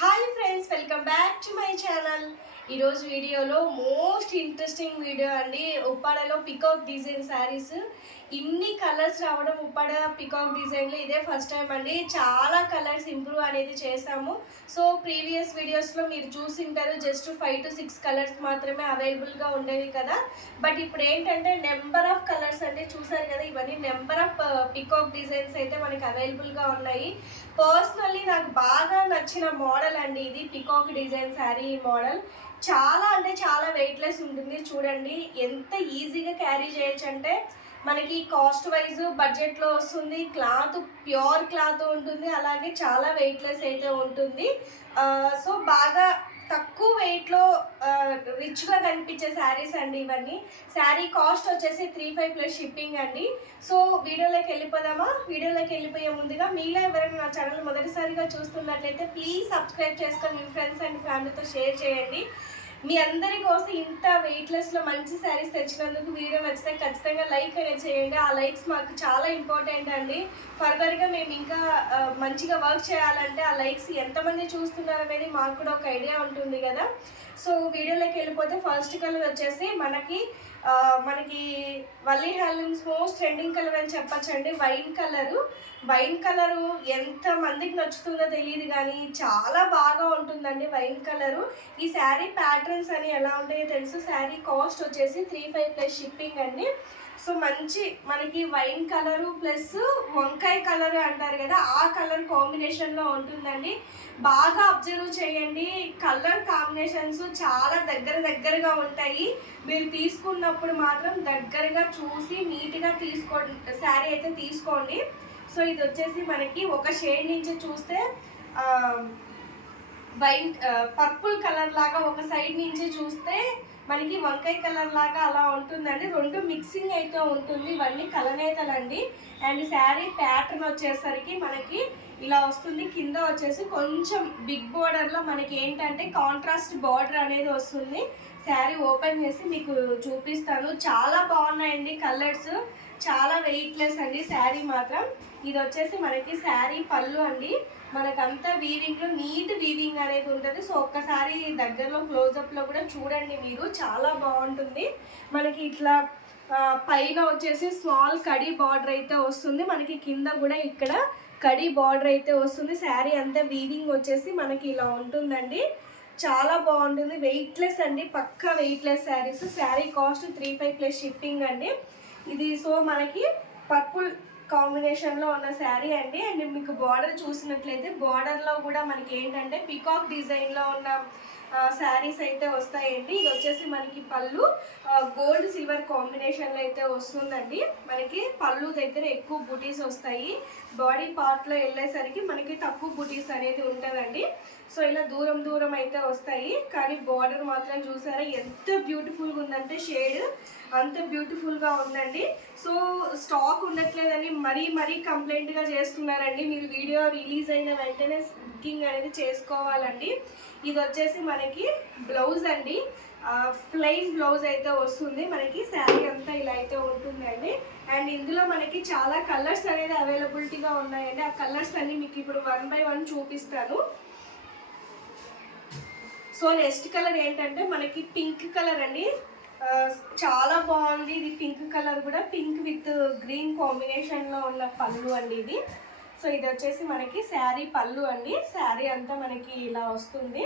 Hi friends welcome back to my channel ఈరోజు వీడియోలో most interesting video అండి. ఉప్పాడలో peacock design saris ఇన్ని కలర్స్ రావడం ఉప్పాడ పికాక్ డిజైన్లో ఇదే ఫస్ట్ టైం అండి. చాలా కలర్స్ ఇంప్రూవ్ అనేది చేసాము సో ప్రీవియస్ వీడియోస్లో మీరు చూసింటారు just five to six colours మాత్రమే అవైలబుల్గా ఉండేవి కదా. బట్ ఇప్పుడు ఏంటంటే నెంబర్ ఆఫ్ కలర్స్ అంటే చూసారు కదా ఇవన్నీ నెంబర్ ఆఫ్ పికాక్ డిజైన్స్ అయితే మనకి అవైలబుల్గా ఉన్నాయి. పర్సనల్లీ నాకు బాగా నచ్చిన మోడల్ అండి ఇది. పికాక్ డిజైన్ శారీ మోడల్ చాలా అంటే చాలా వెయిట్లెస్ ఉంటుంది. చూడండి ఎంత ఈజీగా క్యారీ చేయొచ్చు అంటే మనకి కాస్ట్ వైజ్ బడ్జెట్లో వస్తుంది. క్లాత్ ప్యూర్ క్లాత్ ఉంటుంది. అలాగే చాలా వెయిట్లెస్ అయితే ఉంటుంది. Uh, సో బాగా తక్కువ వెయిట్లో రిచ్గా కనిపించే శారీస్ అండి ఇవన్నీ. శారీ కాస్ట్ వచ్చేసి త్రీ ఫైవ్ ప్లస్ షిప్పింగ్ అండి. సో వీడియోలోకి వెళ్ళిపోదామా? వీడియోలోకి వెళ్ళిపోయే ముందుగా మీలో ఎవరైనా నా ఛానల్ మొదటిసారిగా చూస్తున్నట్లయితే ప్లీజ్ సబ్స్క్రైబ్ చేసుకొని మీ ఫ్రెండ్స్ అండ్ ఫ్యామిలీతో షేర్ చేయండి. మీ అందరి కోసం ఇంత వెయిట్లెస్లో మంచి శారీస్ తెచ్చినందుకు వీడియో నచ్చితే ఖచ్చితంగా లైక్ అనేది చేయండి. ఆ లైక్స్ మాకు చాలా ఇంపార్టెంట్ అండి. ఫర్దర్గా మేము ఇంకా మంచిగా వర్క్ చేయాలంటే ఆ లైక్స్ ఎంతమంది చూస్తున్నారు అనేది మాకు కూడా ఒక ఐడియా ఉంటుంది కదా. సో వీడియోలోకి వెళ్ళిపోతే ఫస్ట్ కలర్ వచ్చేసి మనకి మనకి Valli handlooms most trending colour అని చెప్పచ్చండి. వైన్ కలరు వైన్ కలరు ఎంత మందికి నచ్చుతుందో తెలియదు కానీ చాలా బాగా ఉంటుందండి వైన్ కలరు. ఈ శారీ ప్యాటర్న్స్ అని ఎలా ఉంటాయో తెలుసు. శారీ కాస్ట్ వచ్చేసి త్రీ ఫైవ్ ప్లస్ షిప్పింగ్ అండి. సో మంచి మనకి వైన్ కలరు ప్లస్ వంకాయ కలర్ అంటారు కదా ఆ కలర్ కాంబినేషన్లో ఉంటుందండి. బాగా అబ్జర్వ్ చేయండి. కలర్ కాంబినేషన్స్ చాలా దగ్గర దగ్గరగా ఉంటాయి. మీరు తీసుకున్నప్పుడు మాత్రం దగ్గరగా చూసి నీట్గా తీసుకో శారీ అయితే తీసుకోండి. సో ఇది వచ్చేసి మనకి ఒక షేడ్ నుంచి చూస్తే వైట్ పర్పుల్ కలర్ లాగా ఒక సైడ్ నుంచి చూస్తే మనకి వంకాయ కలర్ లాగా అలా ఉంటుందండి. రెండు మిక్సింగ్ అయితే ఉంటుంది. ఇవన్నీ కలనేతలండి. అండ్ శారీ ప్యాటర్న్ వచ్చేసరికి మనకి ఇలా వస్తుంది. కింద వచ్చేసి కొంచెం బిగ్ బోర్డర్లో మనకి ఏంటంటే కాంట్రాస్ట్ బార్డర్ అనేది వస్తుంది. శారీ ఓపెన్ చేసి మీకు చూపిస్తాను. చాలా బాగున్నాయండి కలర్స్ చాలా వెయిట్లెస్ అండి శారీ మాత్రం. ఇది వచ్చేసి మనకి శారీ పళ్ళు అండి. మనకంతా వీవింగ్లో నీట్ వీవింగ్ అనేది ఉంటుంది. సో ఒక్కసారి దగ్గరలో క్లోజప్లో కూడా చూడండి మీరు. చాలా బాగుంటుంది. మనకి ఇట్లా పైన వచ్చేసి స్మాల్ కడి బార్డర్ అయితే వస్తుంది. మనకి కింద కూడా ఇక్కడ కడి బార్డర్ అయితే వస్తుంది. శారీ అంతా వీవింగ్ వచ్చేసి మనకి ఇలా ఉంటుందండి. చాలా బాగుంటుంది. వెయిట్లెస్ అండి. పక్కా weightless saris sari cost three five plus shipping అండి. ఇది సో మనకి పర్పుల్ కాంబినేషన్లో ఉన్న శారీ అండి. అండ్ మీకు బార్డర్ చూసినట్లయితే బార్డర్లో కూడా మనకి ఏంటంటే పికాక్ డిజైన్లో ఉన్న శారీస్ అయితే వస్తాయండి. ఇది వచ్చేసి మనకి పళ్ళు గోల్డ్ సిల్వర్ కాంబినేషన్లో అయితే వస్తుందండి. మనకి పళ్ళు దగ్గర ఎక్కువ బుటీస్ వస్తాయి. బాడీ పార్ట్లో వెళ్ళేసరికి మనకి తక్కువ బుటీస్ అనేది ఉంటుందండి. సో ఇలా దూరం దూరం అయితే వస్తాయి. కానీ బార్డర్ మాత్రం చూసారా ఎంత బ్యూటిఫుల్గా ఉందంటే షేడ్. అంత బ్యూటిఫుల్గా ఉందండి. సో స్టాక్ ఉండట్లేదని మరీ మరీ కంప్లైంట్గా చేస్తున్నారండి. మీరు వీడియో రిలీజ్ అయిన వెంటనే బుకింగ్ అనేది చేసుకోవాలండి. ఇది వచ్చేసి మనకి బ్లౌజ్ అండి. ప్లెయిన్ బ్లౌజ్ అయితే వస్తుంది. మనకి శారీ అంతా ఇలా అయితే ఉంటుందండి. అండ్ ఇందులో మనకి చాలా కలర్స్ అనేది అవైలబిలిటీగా ఉన్నాయండి. ఆ కలర్స్ అన్ని మీకు ఇప్పుడు వన్ బై వన్ చూపిస్తాను. సో నెక్స్ట్ కలర్ ఏంటంటే మనకి పింక్ కలర్ అండి. చాలా బాగుంది. ఇది పింక్ కలర్ కూడా. పింక్ విత్ గ్రీన్ కాంబినేషన్లో ఉన్న పళ్ళు అండి ఇది. సో ఇది వచ్చేసి మనకి శారీ పళ్ళు అండి. శారీ అంతా మనకి ఇలా వస్తుంది.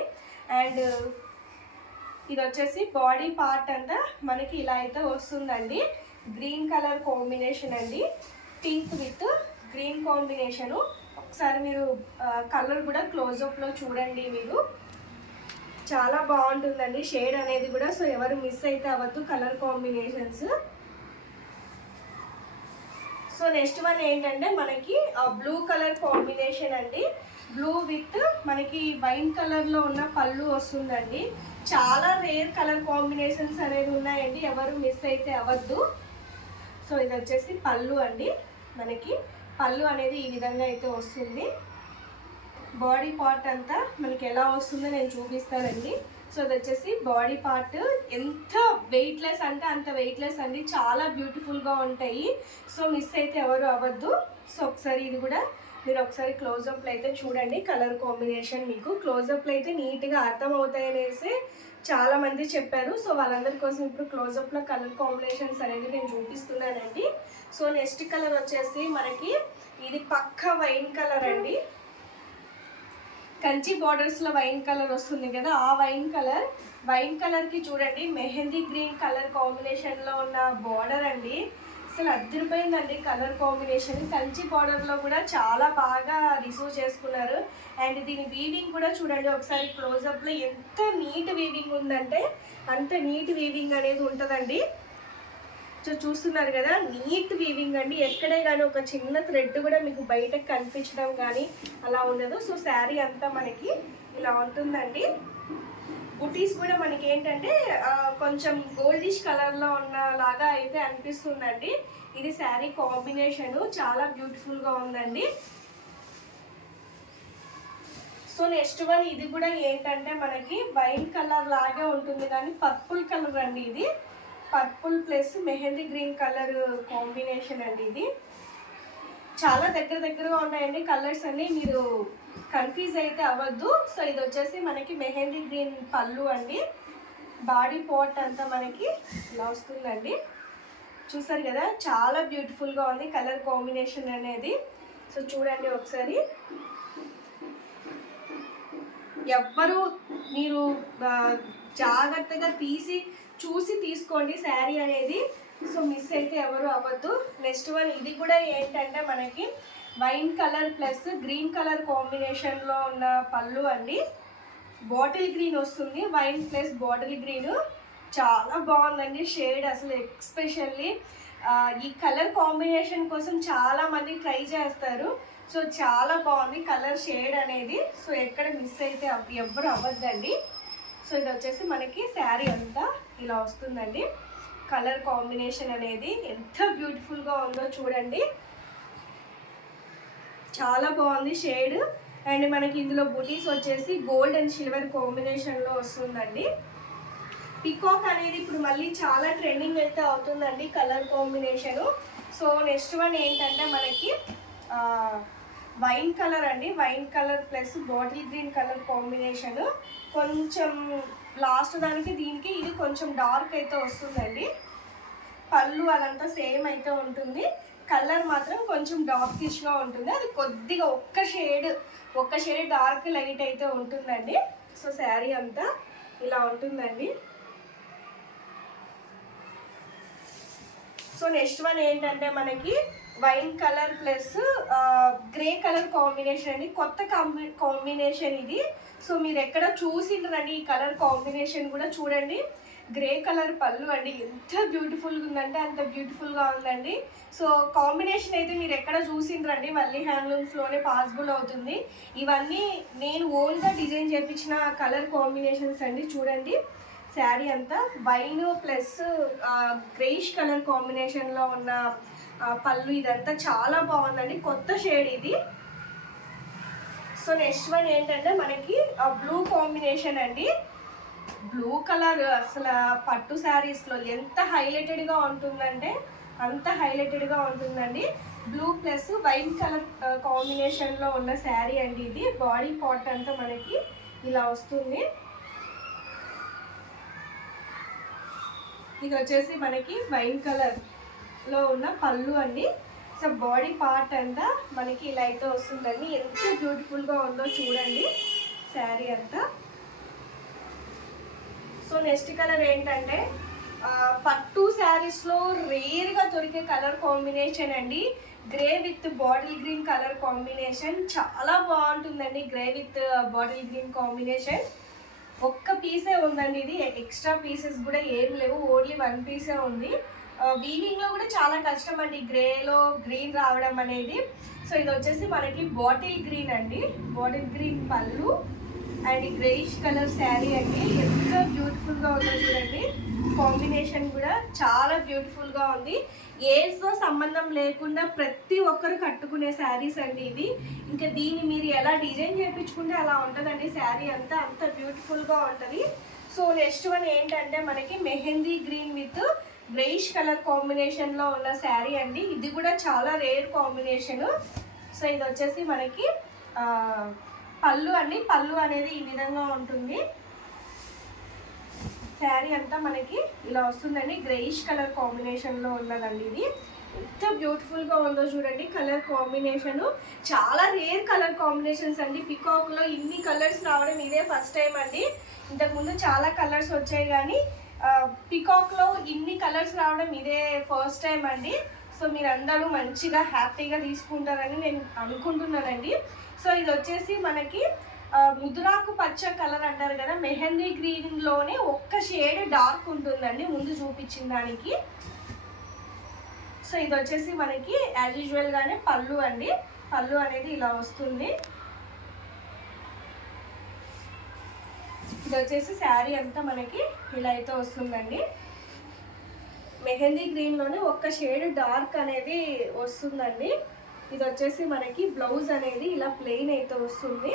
అండ్ ఇది వచ్చేసి బాడీ పార్ట్ అంతా మనకి ఇలా అయితే వస్తుందండి. గ్రీన్ కలర్ కాంబినేషన్ అండి. Pink with green combination. ఒకసారి మీరు కలర్ కూడా క్లోజప్లో చూడండి మీరు. చాలా బాగుంటుందండి. షేడ్ అనేది కూడా. సో ఎవరు మిస్ అయితే అవ్వద్దు colour combinations. So next one ఏంటంటే మనకి బ్లూ కలర్ కాంబినేషన్ అండి. బ్లూ విత్ మనకి వైన్ కలర్లో ఉన్న పళ్ళు వస్తుందండి. చాలా రేర్ కలర్ కాంబినేషన్స్ అనేది ఉన్నాయండి. ఎవరు మిస్ అయితే అవ్వద్దు. సో ఇది వచ్చేసి పళ్ళు అండి. మనకి పళ్ళు అనేది ఈ విధంగా అయితే వస్తుంది. బాడీ పార్ట్ అంతా మనకి ఎలా వస్తుందో నేను చూపిస్తానండి. సో ఇది వచ్చేసి బాడీ పార్ట్ ఎంత వెయిట్లెస్ అంటే అంత వెయిట్లెస్ అండి. చాలా బ్యూటిఫుల్గా ఉంటాయి. సో మిస్ అయితే ఎవరు అవ్వద్దు. సో ఒకసారి ఇది కూడా మీరు ఒకసారి క్లోజప్లో అయితే చూడండి. కలర్ కాంబినేషన్ మీకు క్లోజప్లో అయితే నీట్గా అర్థమవుతాయనేసి అవుతాయనేసి చాలామంది చెప్పారు. సో వాళ్ళందరి కోసం ఇప్పుడు క్లోజప్లో కలర్ కాంబినేషన్స్ అనేది నేను చూపిస్తున్నానండి. సో నెక్స్ట్ కలర్ వచ్చేసి మనకి ఇది పక్క వైన్ కలర్ అండి. కంచి బార్డర్స్లో వైన్ కలర్ వస్తుంది కదా ఆ వైన్ కలర్ వైన్ కలర్కి చూడండి మెహందీ గ్రీన్ కలర్ కాంబినేషన్లో ఉన్న బార్డర్ అండి. అసలు అద్దరిపోయిందండి కలర్ కాంబినేషన్ కంచి బార్డర్లో కూడా చాలా బాగా రిసీవ్ చేసుకున్నారు. అండ్ దీని వీవింగ్ కూడా చూడండి ఒకసారి క్లోజప్లో ఎంత నీట్ వీవింగ్ ఉందంటే అంత నీట్ వీవింగ్ అనేది ఉంటుందండి. సో చూస్తున్నారు కదా నీట్ వీవింగ్ అండి. ఎక్కడే కానీ ఒక చిన్న థ్రెడ్ కూడా మీకు బయటకు కనిపించడం కానీ అలా ఉండదు. సో శారీ అంతా మనకి ఇలా ఉంటుందండి. బుటీస్ కూడా మనకి ఏంటంటే కొంచెం గోల్డిష్ కలర్లో ఉన్న లాగా అయితే అనిపిస్తుందండి. ఇది శారీ కాంబినేషన్ చాలా బ్యూటిఫుల్గా ఉందండి. సో నెక్స్ట్ వన్ ఇది కూడా ఏంటంటే మనకి వైన్ కలర్ లాగే ఉంటుంది కానీ పర్పుల్ కలర్ అండి ఇది. Purple plus mehndi green colour combination అండి ఇది. చాలా దగ్గర దగ్గరగా ఉన్నాయండి కలర్స్ అన్నీ. మీరు కన్ఫ్యూజ్ అయితే అవ్వద్దు. సో ఇది వచ్చేసి మనకి మెహందీ గ్రీన్ పళ్ళు అండి. బాడీ పార్ట్ అంతా మనకి ఇలా వస్తుందండి. చూసారు కదా చాలా బ్యూటిఫుల్గా ఉంది కలర్ కాంబినేషన్ అనేది. సో చూడండి ఒకసారి. ఎవ్వరు మీరు జాగ్రత్తగా తీసి చూసి తీసుకోండి శారీ అనేది. సో మిస్ అయితే ఎవరు అవ్వద్దు. నెక్స్ట్ వన్ ఇది కూడా ఏంటంటే మనకి wine colour plus green colour కాంబినేషన్లో ఉన్న పళ్ళు అండి. బాటిల్ గ్రీన్ వస్తుంది. వైన్ ప్లస్ బాటిల్ గ్రీన్ చాలా బాగుందండి షేడ్ అసలు ఎక్స్పెషల్లీ ఈ కలర్ కాంబినేషన్ కోసం చాలామంది ట్రై చేస్తారు. సో చాలా బాగుంది కలర్ షేడ్ అనేది. సో ఎక్కడ మిస్ అయితే ఎవ్వరు అవ్వద్దండి. సో ఇది వచ్చేసి మనకి శారీ అంతా. ఇలా వస్తుందండి. కలర్ కాంబినేషన్ అనేది ఎంత బ్యూటిఫుల్గా ఉందో చూడండి. చాలా బాగుంది షేడ్ అండ్ మనకి ఇందులో బుటీస్ వచ్చేసి గోల్డ్ అండ్ సిల్వర్ కాంబినేషన్లో వస్తుందండి. పికాక్ అనేది ఇప్పుడు మళ్ళీ చాలా ట్రెండింగ్ అయితే అవుతుందండి colour combination so next one ఏంటంటే మనకి వైన్ కలర్ అండి. Wine colour plus bottle green colour combination. కొంచెం లాస్ట్ దానికి దీనికి ఇది కొంచెం డార్క్ అయితే వస్తుందండి. పళ్ళు అదంతా సేమ్ అయితే ఉంటుంది. కలర్ మాత్రం కొంచెం డార్కిష్గా ఉంటుంది. అది కొద్దిగా ఒక్క షేడ్ ఒక్క షేడ్ డార్క్ లైట్ అయితే ఉంటుందండి. సో శారీ అంతా ఇలా ఉంటుందండి. సో నెక్స్ట్ వన్ ఏంటంటే మనకి wine colour plus grey colour combination అండి. కొత్త కాంబి కాంబినేషన్ ఇది. సో మీరు ఎక్కడ చూసిండ్రండి ఈ కలర్ కాంబినేషన్ కూడా చూడండి. గ్రే కలర్ పళ్ళు అండి. ఎంత బ్యూటిఫుల్గా ఉందంటే అంత బ్యూటిఫుల్గా ఉందండి. సో కాంబినేషన్ అయితే మీరు ఎక్కడ చూసిండ్రండి? మళ్ళీ హ్యాండ్లూమ్స్లోనే పాసిబుల్ అవుతుంది. ఇవన్నీ నేను ఓన్గా డిజైన్ చేయించిన కలర్ కాంబినేషన్స్ అండి. చూడండి. శారీ అంతా వైన్ ప్లస్ గ్రేష్ కలర్ కాంబినేషన్లో ఉన్న పళ్ళు ఇదంతా చాలా బాగుందండి. కొత్త షేడ్ ఇది. సో నెక్స్ట్ వన్ ఏంటంటే మనకి బ్లూ కాంబినేషన్ అండి. బ్లూ కలర్ అసలు పట్టు శారీస్లో ఎంత హైలైటెడ్గా ఉంటుందంటే అంత హైలైటెడ్గా ఉంటుందండి. బ్లూ ప్లస్ వైట్ కలర్ కాంబినేషన్లో ఉన్న శారీ అండి ఇది. బాడీ పార్ట్ అంతా మనకి ఇలా వస్తుంది. ఇది వచ్చేసి మనకి వైన్ లో ఉన్న పళ్ళు అండి. సో బాడీ పార్ట్ అంతా మనకి ఇలా అయితే వస్తుందండి. ఎంత బ్యూటిఫుల్గా ఉందో చూడండి. శారీ అంతా. సో నెక్స్ట్ కలర్ ఏంటంటే పట్టు శారీస్లో రేర్గా దొరికే కలర్ కాంబినేషన్ అండి. Grey with bottle green colour combination చాలా బాగుంటుందండి grey with bottle green combination ఒక్క పీసే ఉందండి ఇది. ఎక్స్ట్రా పీసెస్ కూడా ఏం లేవు. ఓన్లీ వన్ పీసే ఉంది. వీవింగ్లో కూడా చాలా కష్టం అండి. గ్రేలో గ్రీన్ రావడం అనేది. సో ఇది వచ్చేసి మనకి బాటిల్ గ్రీన్ అండి. బాటిల్ గ్రీన్ పళ్ళు అండ్ గ్రేయిష్ కలర్ శారీ అండి. ఎంత బ్యూటిఫుల్గా ఉందో చూడండి. కాంబినేషన్ కూడా చాలా బ్యూటిఫుల్గా ఉంది. ఏజ్తో సంబంధం లేకుండా ప్రతి ఒక్కరు కట్టుకునే శారీస్ అండి ఇవి. ఇంకా దీన్ని మీరు ఎలా డిజైన్ చేయించుకుంటే అలా ఉంటుందండి. శారీ అంతా అంత బ్యూటిఫుల్గా ఉంటుంది. సో నెక్స్ట్ వన్ ఏంటంటే మనకి mehndi green with greyish colour కాంబినేషన్లో ఉన్న శారీ అండి. ఇది కూడా చాలా రేర్ కాంబినేషన్ సో ఇది వచ్చేసి మనకి పళ్ళు అండి. పళ్ళు అనేది ఈ విధంగా ఉంటుంది. శారీ అంతా మనకి ఇలా వస్తుందండి. గ్రేయిష్ కలర్ కాంబినేషన్లో ఉన్నదండి ఇది. ఎంత బ్యూటిఫుల్గా ఉందో చూడండి. కలర్ కాంబినేషన్ చాలా రేర్ కలర్ కాంబినేషన్స్ అండి. పికాక్లో ఇన్ని కలర్స్ రావడం ఇదే ఫస్ట్ టైం అండి. ఇంతకుముందు చాలా కలర్స్ వచ్చాయి కానీ పికాక్లో ఇన్ని కలర్స్ రావడం ఇదే ఫస్ట్ టైం అండి. సో మీరందరూ మంచిగా హ్యాపీగా తీసుకుంటారని నేను అనుకుంటున్నానండి. సో ఇది వచ్చేసి మనకి ముదురాకు పచ్చ కలర్ అంటారు కదా మెహందీ గ్రీన్లోనే ఒక్క షేడ్ డార్క్ ఉంటుందండి ముందు చూపించిన దానికి. సో ఇది వచ్చేసి మనకి యాజ్ యూజువల్గానే పళ్ళు అండి. పళ్ళు అనేది ఇలా వస్తుంది. ఇది వచ్చేసి శారీ అంతా మనకి ఇలా అయితే వస్తుందండి. మెహందీ గ్రీన్లోనే ఒక్క షేడ్ డార్క్ అనేది వస్తుందండి. ఇది వచ్చేసి మనకి బ్లౌజ్ అనేది ఇలా ప్లెయిన్ అయితే వస్తుంది.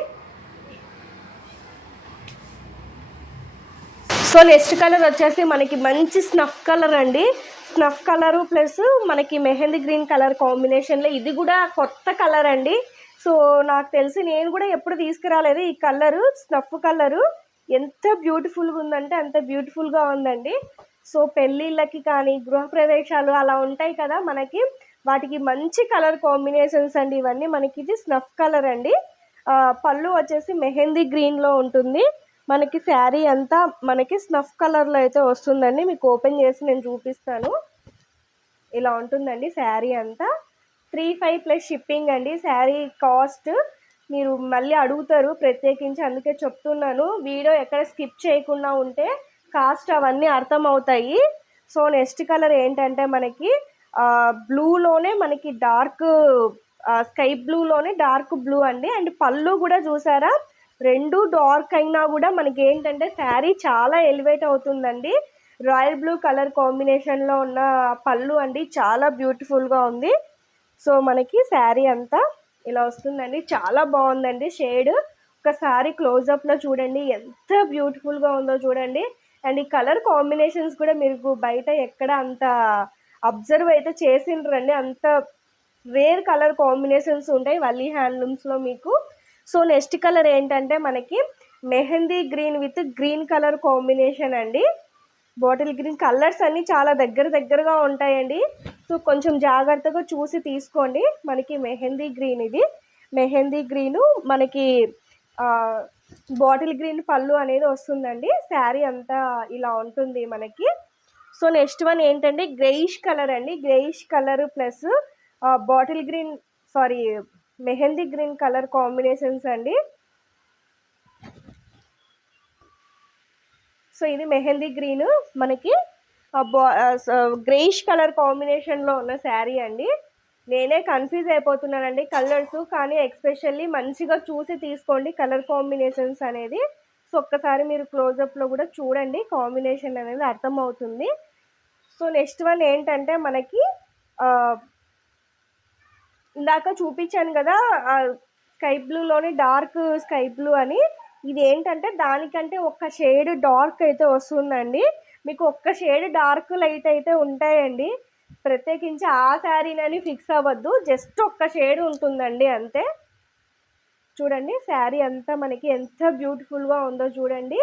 సో నెక్స్ట్ కలర్ వచ్చేసి మనకి మంచి స్నఫ్ కలర్ అండి. స్నఫ్ కలర్ ప్లస్ మనకి మెహందీ గ్రీన్ కలర్ కాంబినేషన్లో ఇది కూడా కొత్త కలర్ అండి. సో నాకు తెలిసి నేను కూడా ఎప్పుడు తీసుకురాలేదు ఈ కలరు స్నఫ్ కలరు. ఎంత బ్యూటిఫుల్గా ఉందంటే అంత బ్యూటిఫుల్గా ఉందండి. సో పెళ్ళిళ్ళకి కానీ గృహప్రవేశాలు అలా ఉంటాయి కదా మనకి. వాటికి మంచి కలర్ కాంబినేషన్స్ అండి ఇవన్నీ. మనకి ఇది స్నఫ్ కలర్ అండి. పళ్ళు వచ్చేసి మెహందీ గ్రీన్లో ఉంటుంది. మనకి శారీ అంతా మనకి స్నఫ్ కలర్లో అయితే వస్తుందండి. మీకు ఓపెన్ చేసి నేను చూపిస్తాను. ఇలా ఉంటుందండి శారీ అంతా. త్రీ ఫైవ్ ప్లస్ షిప్పింగ్ అండి. శారీ కాస్ట్ మీరు మళ్ళీ అడుగుతారు ప్రత్యేకించి అందుకే చెప్తున్నాను. వీడియో ఎక్కడ స్కిప్ చేయకుండా ఉంటే కాస్ట్ అవన్నీ అర్థమవుతాయి. సో నెక్స్ట్ కలర్ ఏంటంటే మనకి బ్లూలోనే మనకి డార్క్ స్కై బ్లూలోనే డార్క్ బ్లూ అండి. అండ్ పళ్ళు కూడా చూసారా? రెండు డార్క్ అయినా కూడా మనకి ఏంటంటే శారీ చాలా ఎలివేట్ అవుతుందండి. రాయల్ బ్లూ కలర్ కాంబినేషన్లో ఉన్న పళ్ళు అండి. చాలా బ్యూటిఫుల్గా ఉంది. సో మనకి శారీ అంతా ఇలా వస్తుందండి. చాలా బాగుందండి షేడ్. ఒకసారి క్లోజప్లో చూడండి. ఎంత బ్యూటిఫుల్గా ఉందో చూడండి. అండ్ ఈ కలర్ కాంబినేషన్స్ కూడా మీరు బయట ఎక్కడ అంత అబ్జర్వ్ అయితే చేసిండ్రండి. అంత రేర్ కలర్ కాంబినేషన్స్ ఉంటాయి వల్లీ హ్యాండ్లూమ్స్లో మీకు. సో నెక్స్ట్ కలర్ ఏంటంటే మనకి mehndi green with green colour combination అండి. బాటిల్ గ్రీన్ కలర్స్ అన్నీ చాలా దగ్గర దగ్గరగా ఉంటాయండి. సో కొంచెం జాగ్రత్తగా చూసి తీసుకోండి. మనకి మెహందీ గ్రీన్ ఇది. మెహందీ గ్రీను మనకి బాటిల్ గ్రీన్ పళ్ళు అనేది వస్తుందండి. శారీ అంతా ఇలా ఉంటుంది మనకి. సో నెక్స్ట్ వన్ ఏంటంటే గ్రేయిష్ కలర్ అండి. Greyish colour plus bottle green sorry mehndi green colour combinations అండి. సో ఇది మెహందీ గ్రీన్ మనకి. గ్రేయిష్ కలర్ కాంబినేషన్లో ఉన్న శారీ అండి. నేనే కన్ఫ్యూజ్ అయిపోతున్నానండి కలర్స్ కానీ ఎక్స్పెషల్లీ మంచిగా చూసి తీసుకోండి కలర్ కాంబినేషన్స్ అనేది. సో ఒక్కసారి మీరు క్లోజప్లో కూడా చూడండి కాంబినేషన్ అనేది అర్థమవుతుంది. సో నెక్స్ట్ వన్ ఏంటంటే మనకి ఇందాక చూపించాను కదా స్కై బ్లూలోని డార్క్ స్కై బ్లూ అని. ఇది ఏంటంటే దానికంటే ఒక షేడ్ డార్క్ అయితే వస్తుందండి. మీకు ఒక్క షేడ్ డార్క్ లైట్ అయితే ఉంటాయండి. ప్రత్యేకించి ఆ శారీనని ఫిక్స్ అవ్వద్దు. జస్ట్ ఒక్క షేడ్ ఉంటుందండి అంతే. చూడండి శారీ అంతా మనకి ఎంత బ్యూటిఫుల్గా ఉందో చూడండి.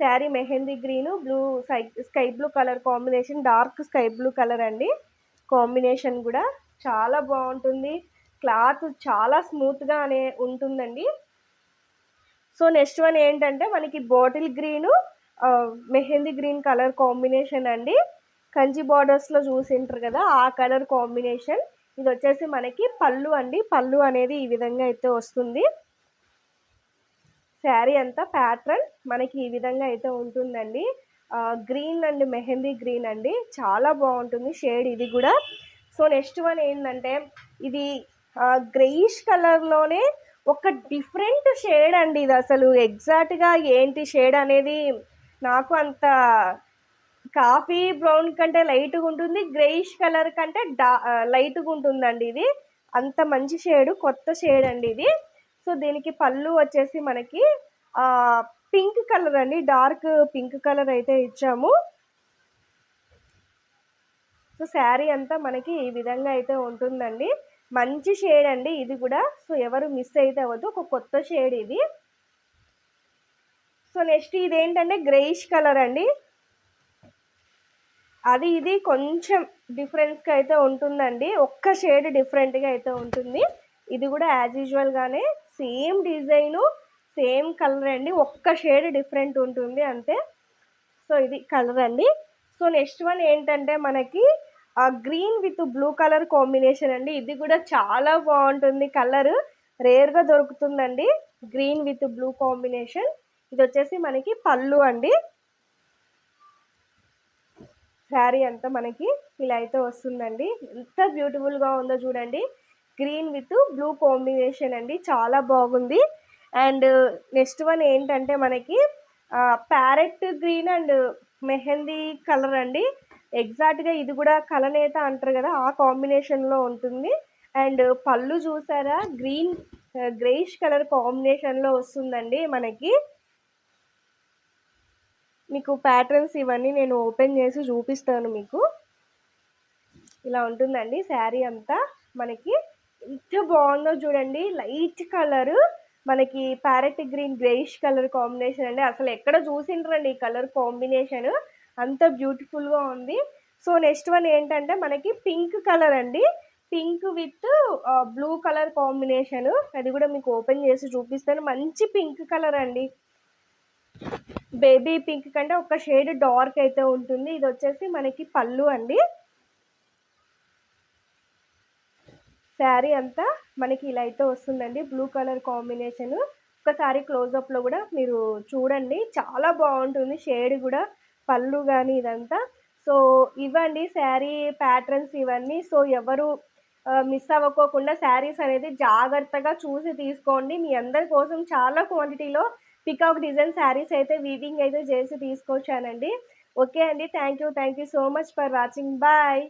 Sari mehndi green blue sky sky blue colour combination dark sky blue colour అండి. కాంబినేషన్ కూడా చాలా బాగుంటుంది. క్లాత్ చాలా స్మూత్గా అనే ఉంటుందండి. సో నెక్స్ట్ వన్ ఏంటంటే మనకి bottle green mehndi green colour combination అండి. కంచి బార్డర్స్లో చూసింటారు కదా ఆ కలర్ కాంబినేషన్. ఇది వచ్చేసి మనకి పళ్ళు అండి. పళ్ళు అనేది ఈ విధంగా అయితే వస్తుంది. శారీ అంతా ప్యాటర్న్ మనకి ఈ విధంగా అయితే ఉంటుందండి. గ్రీన్ అండ్ మెహందీ గ్రీన్ అండి. చాలా బాగుంటుంది షేడ్ ఇది కూడా. సో నెక్స్ట్ వన్ ఏంటంటే ఇది గ్రేయిష్ కలర్లోనే ఒక డిఫరెంట్ షేడ్ అండి ఇది అసలు. ఎగ్జాక్ట్గా ఏంటి షేడ్ అనేది నాకు అంత కాఫీ బ్రౌన్ కంటే లైట్గా ఉంటుంది గ్రేయిష్ కలర్ కంటే డా లైట్గా ఉంటుందండి ఇది. అంత మంచి షేడ్ కొత్త షేడ్ అండి ఇది. సో దీనికి పళ్ళు వచ్చేసి మనకి పింక్ కలర్ అండి. డార్క్ పింక్ కలర్ అయితే ఇచ్చాము. సో శారీ అంతా మనకి ఈ విధంగా అయితే ఉంటుందండి. మంచి షేడ్ అండి ఇది కూడా. సో ఎవరు మిస్ అయితే అవ్వద్దు. ఒక కొత్త షేడ్ ఇది. సో నెక్స్ట్ ఇదేంటంటే గ్రేయిష్ కలర్ అండి. అది ఇది కొంచెం డిఫరెన్స్గా అయితే ఉంటుందండి. ఒక్క షేడ్ డిఫరెంట్గా అయితే ఉంటుంది. ఇది కూడా యాజ్ యూజువల్గానే సేమ్ డిజైను సేమ్ కలర్ అండి. ఒక్క షేడ్ డిఫరెంట్ ఉంటుంది అంతే. సో ఇది కలర్ అండి. సో నెక్స్ట్ వన్ ఏంటంటే మనకి green with blue colour combination అండి. ఇది కూడా చాలా బాగుంటుంది. కలర్ రేర్గా దొరుకుతుందండి. గ్రీన్ విత్ బ్లూ కాంబినేషన్ ఇది వచ్చేసి మనకి పళ్ళు అండి. శారీ అంతా మనకి ఇలా అయితే వస్తుందండి. ఎంత బ్యూటిఫుల్గా ఉందో చూడండి. గ్రీన్ విత్ బ్లూ కాంబినేషన్ అండి. చాలా బాగుంది. అండ్ నెక్స్ట్ వన్ ఏంటంటే మనకి parrot green and mehndi colour అండి. ఎగ్జాక్ట్గా ఇది కూడా కలనేత అంటారు కదా ఆ కాంబినేషన్లో ఉంటుంది. అండ్ పళ్ళు చూసారా? గ్రీన్ గ్రేష్ కలర్ కాంబినేషన్లో వస్తుందండి మనకి. మీకు ప్యాటర్న్స్ ఇవన్నీ నేను ఓపెన్ చేసి చూపిస్తాను మీకు. ఇలా ఉంటుందండి శారీ అంతా మనకి. ఎంత బాగుందో చూడండి లైట్ కలర్ మనకి parrot green greyish colour combination అండి. అసలు ఎక్కడ చూసింటారండి ఈ కలర్ కాంబినేషన్ అంత బ్యూటిఫుల్గా ఉంది. సో నెక్స్ట్ వన్ ఏంటంటే మనకి పింక్ కలర్ అండి. Pink with blue colour combination అది కూడా మీకు ఓపెన్ చేసి చూపిస్తాను. మంచి పింక్ కలర్ అండి. బేబీ పింక్ కంటే ఒక షేడ్ డార్క్ అయితే ఉంటుంది. ఇది వచ్చేసి మనకి పళ్ళు అండి. శారీ అంతా మనకి ఇలా అయితే వస్తుందండి. Blue colour combination. ఒకసారి క్లోజప్లో కూడా మీరు చూడండి. చాలా బాగుంటుంది. షేడ్ కూడా పళ్ళు కానీ ఇదంతా. సో ఇవ్వండి శారీ ప్యాటర్న్స్ ఇవన్నీ. సో ఎవరు మిస్ అవ్వకోకుండా శారీస్ అనేది జాగ్రత్తగా చూసి తీసుకోండి. మీ అందరి కోసం చాలా క్వాంటిటీలో పికాక్ డిజైన్ శారీస్ అయితే వీవింగ్ అయితే చేసి తీసుకొచ్చానండి. ఓకే అండి. Thank you thank you so much for watching. Bye.